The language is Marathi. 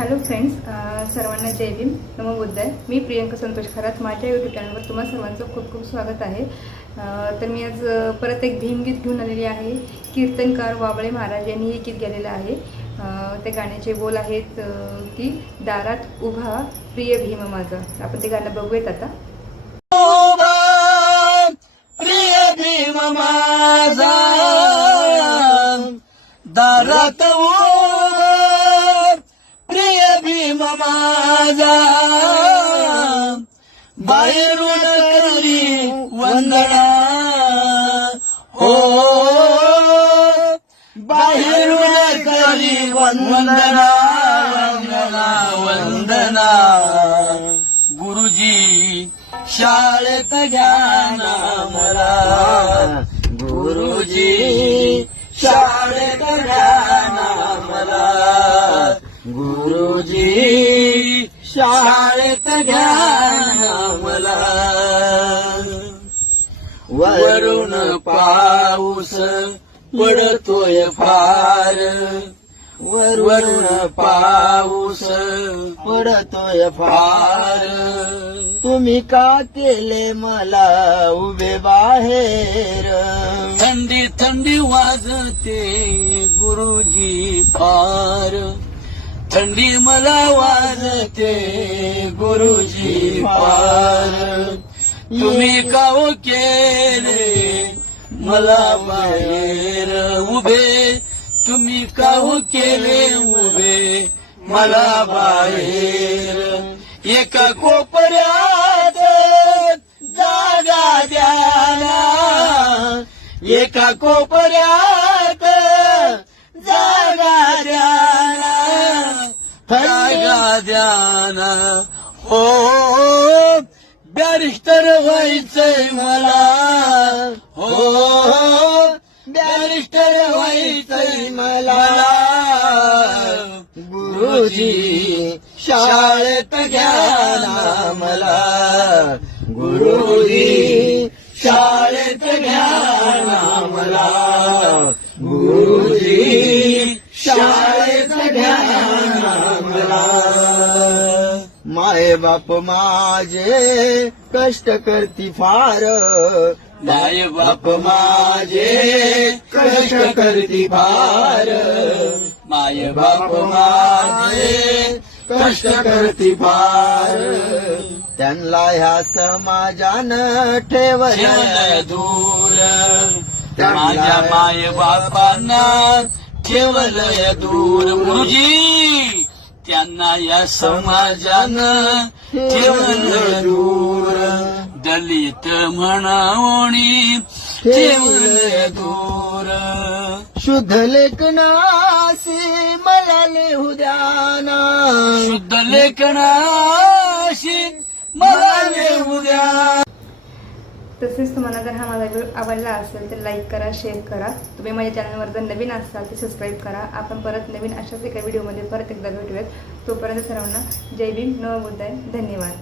हॅलो फ्रेंड्स सर्वांना जय भीम. नमो बुद्धाय. मी प्रियंका संतोष खरात. माझ्या यूट्यूब चॅनलवर तुम्हा सर्वांचं खूप खूप स्वागत आहे. तर मी आज परत एक भीमगीत घेऊन आलेली आहे. कीर्तनकार वाबळे महाराज यांनी हे गीत गेलेलं आहे. त्या गाण्याचे बोल आहेत की दारात उभा प्रिय भीम माझा. आपण ते गाणं बघूयात आता. प्रिय भीम माझा. दारात उभा भीम माझा. बाहेरून करी वंदना. हो. बाहेरून करी वंदना. वंदना वंदना. गुरुजी शाळेत ज्ञान मला. गुरुजी शाळेत ज्ञान मला. गुरुजी शाळेत घ्या मला वरून पाऊस पडतोय फार. वरून पाऊस पडतोय फार. तुम्ही का केले मला उभे बाहेर? थंडी थंडी वाजते गुरुजी फार. थंडी मला वाजते गुरुजी पार. तुम्ही काव हो केले मला बाहेर उभे? तुम्ही काहू हो केले उभे मला बाहेर? एका कोपऱ्यात जागा द्याला एका कोपऱ्यात जागा जागा द्याना हो बॅरिस्टर व्हायचंय मला हो बॅरिस्टर व्हायचंय मला गुरुजी शाळेत घ्या मला गुरुजी शाळेत घ्या मला गुरुजी शाळेत बाप माझे कष्ट करती फार. माय बाप माझे कष्ट करती फार. माय बाप माझे कष्ट करती फार. त्यांना ह्या समाजानं ठेवलं. दूर. माझ्या माय बापांना ठेवलंय दूर. गुरुजी त्यांना या समाजानं ठेवलं दूर. दलित म्हणावणी ठेवलं दूर. शुद्ध लेखनाशी मला लिहू द्याना शुद्ध लेखनाशी मला लिहू द्या तसेच तुम्हाला जर हा माझा व्हिडिओ आवडला असेल तर लाईक करा शेअर करा. तुम्ही माझ्या चॅनलवर जर नवीन असाल तर सबस्क्राईब करा. आपण परत नवीन अशाच एका व्हिडिओमध्ये परत एकदा भेटूयात. तोपर्यंत सर्वांना जय भीम. नवबुद्धाय धन्यवाद.